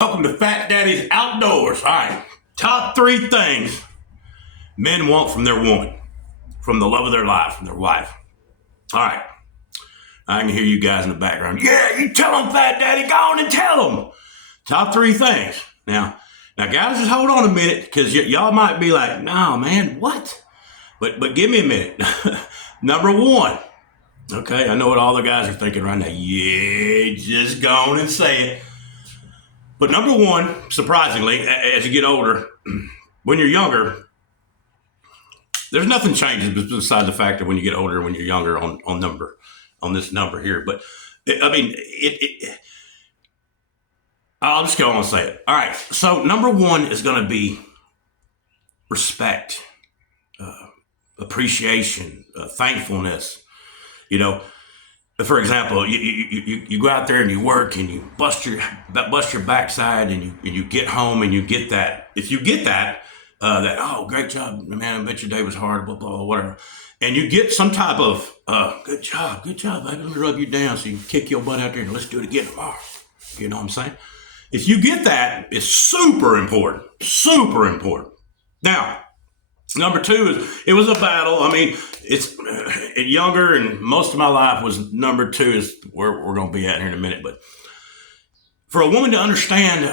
Welcome to Fat Daddy's Outdoors. All right, top three things men want from their woman, from the love of their life, from their wife. All right, I can hear you guys in the background. Yeah, you tell them, Fat Daddy. Go on and tell them. Top three things. Now, guys, just hold on a minute because y'all might be like, "No, man, what?" But give me a minute. Number one. Okay, I know what all the guys are thinking right now. Yeah, just go on and say it. But number one, surprisingly, as you get older, when you're younger, there's nothing changes besides the fact that when you get older, when you're younger on this number here. But I'll just go on and say it. All right. So number one is going to be respect, appreciation, thankfulness. You know, for example, you go out there and you work and you bust your backside and you get home and you get that. If you get that, oh, great job, man, I bet your day was hard, blah, blah, blah, whatever. And you get some type of, good job, baby, let me rub you down so you can kick your butt out there and let's do it again tomorrow. You know what I'm saying? If you get that, it's super important, super important. Now, number two is it was a battle. I mean, it's younger, and most of my life was number two is where we're going to be at here in a minute. But for a woman to understand,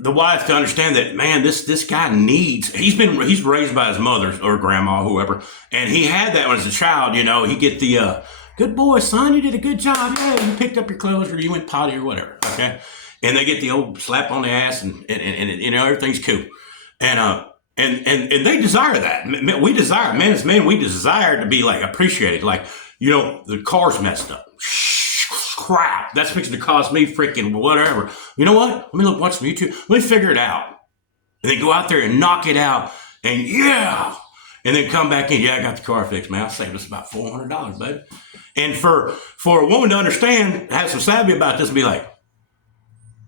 the wife to understand that, man, this guy needs. He's raised by his mother or grandma, whoever, and he had that when as a child. You know, he get the good boy, son, you did a good job. Yeah, you picked up your clothes or you went potty or whatever. Okay, and they get the old slap on the ass, and you know everything's cool, and they desire that. We desire, men as men, we desire to be like appreciated. Like, you know, the car's messed up. Crap, that's fixing to cost me freaking whatever. You know what? Let me watch some YouTube. Let me figure it out. And then go out there and knock it out. And yeah. And then come back in. Yeah, I got the car fixed, man. I saved us about $400, baby. And for a woman to understand, have some savvy about this and be like,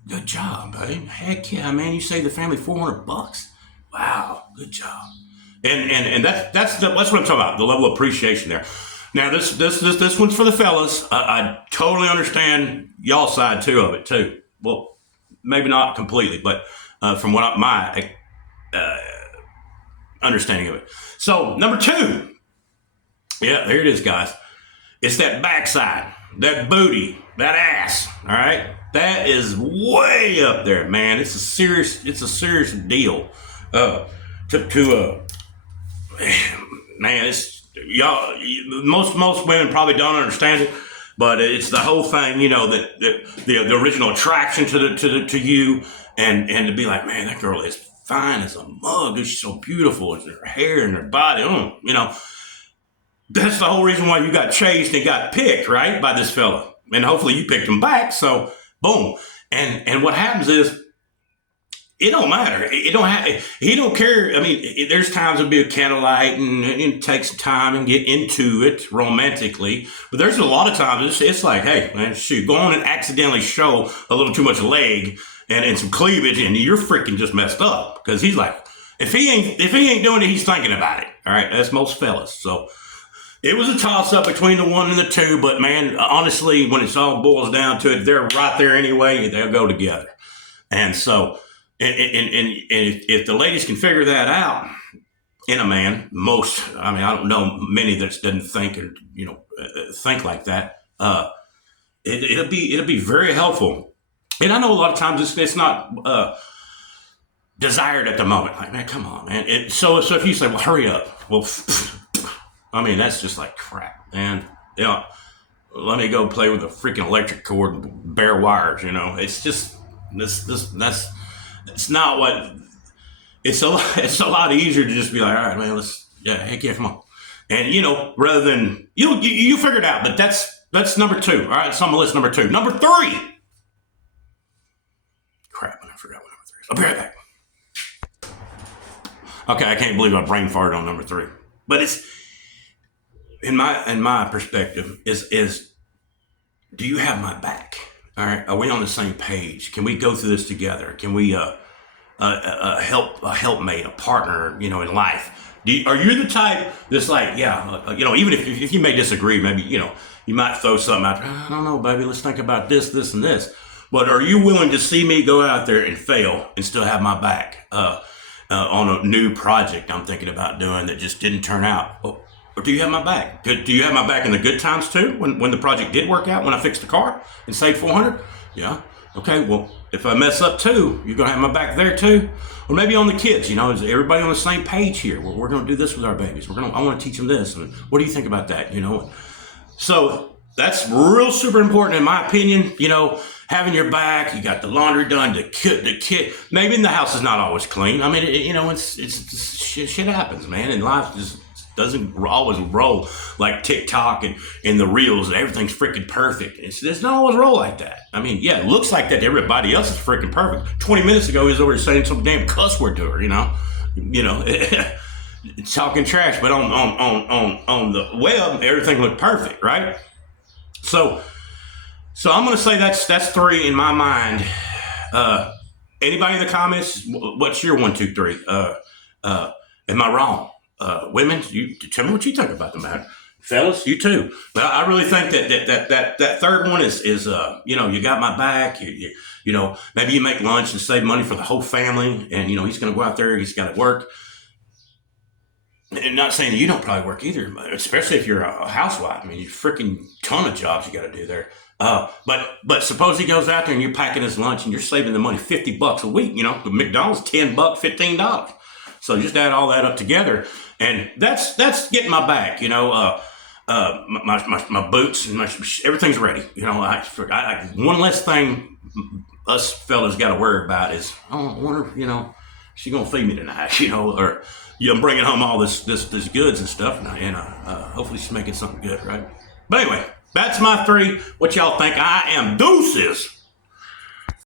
good job, babe. Heck yeah, man. You saved the family $400. Wow, good job. And that's what I'm talking about, the level of appreciation there. Now this one's for the fellas. I totally understand y'all side too of it too. Well, maybe not completely, but from what my understanding of it. So number two, yeah, there it is, guys. It's that backside, that booty, that ass. All right, that is way up there, man. It's a serious deal. Man, it's y'all. Most women probably don't understand it, but it's the whole thing. You know that the original attraction to you, and to be like, man, that girl is fine as a mug. She's so beautiful. It's her hair and her body. You know, that's the whole reason why you got chased and got picked, right, by this fella, and hopefully you picked him back. So boom, and what happens is, it don't matter. He don't care. I mean, there's times it'll be a candlelight and it takes time and get into it romantically. But there's a lot of times it's like, hey, man, shoot, go on and accidentally show a little too much leg and some cleavage, and you're freaking just messed up. Because he's like, if he ain't doing it, he's thinking about it. All right, that's most fellas. So it was a toss up between the one and the two. But man, honestly, when it's all boils down to it, they're right there anyway. They'll go together. And so. And if the ladies can figure that out in a man, I don't know many that doesn't think or, you know, think like that. It'll be very helpful. And I know a lot of times it's not desired at the moment. Like, man, come on, man. So if you say, well, hurry up. Well, I mean, that's just like crap, man. You know, let me go play with a freaking electric cord and bare wires. You know, it's just that's. It's not what it's a lot easier to just be like, all right, man, heck yeah, come on. And you know, rather than you figure it out, but that's number two. All right, so I'm gonna list number two. Number three. Crap, I forgot what number three is. I'll be right back. Okay, I can't believe I brain farted on number three. But it's in my perspective is do you have my back? All right, are we on the same page? Can we go through this together? Can we a helpmate, a partner, you know, in life? Are you the type that's like, yeah, you know, even if you may disagree, maybe, you know, you might throw something out there. I don't know, baby, let's think about this, and this. But are you willing to see me go out there and fail and still have my back on a new project I'm thinking about doing that just didn't turn out? Or do you have my back? Do you have my back in the good times too? When the project did work out, when I fixed the car and saved 400? Yeah. Okay. Well, if I mess up too, you're gonna have my back there too. Or maybe on the kids. Is everybody on the same page here? Well, we're gonna do this with our babies. I want to teach them this. And what do you think about that? So that's real super important in my opinion. Having your back. You got the laundry done. The kid. Maybe the house is not always clean. I mean, it's shit happens, man, and life just doesn't always roll like TikTok and the reels and everything's freaking perfect. It doesn't always roll like that. I mean, yeah, it looks like that to everybody else is freaking perfect. 20 minutes ago, he was over here saying some damn cuss word to her, talking trash. But on the web, everything looked perfect, right? So I'm gonna say that's 3 in my mind. Anybody in the comments? What's your 1, 2, 3? Am I wrong? Women, you tell me what you think about the matter. Fellas, you too. But I really think that third one is you got my back. Maybe you make lunch and save money for the whole family, and he's going to go out there. He's got to work. And not saying that you don't probably work either, especially if you're a housewife. I mean, you freaking ton of jobs you got to do there. But suppose he goes out there and you're packing his lunch and you're saving the money $50 a week. The McDonald's $10, $15. So just add all that up together, and that's getting my back. My boots and everything's ready. One less thing us fellas got to worry about is, I wonder, she gonna feed me tonight, or I'm bringing home all this goods and stuff, and hopefully she's making something good, right? But anyway, that's my 3. What y'all think? I am deuces.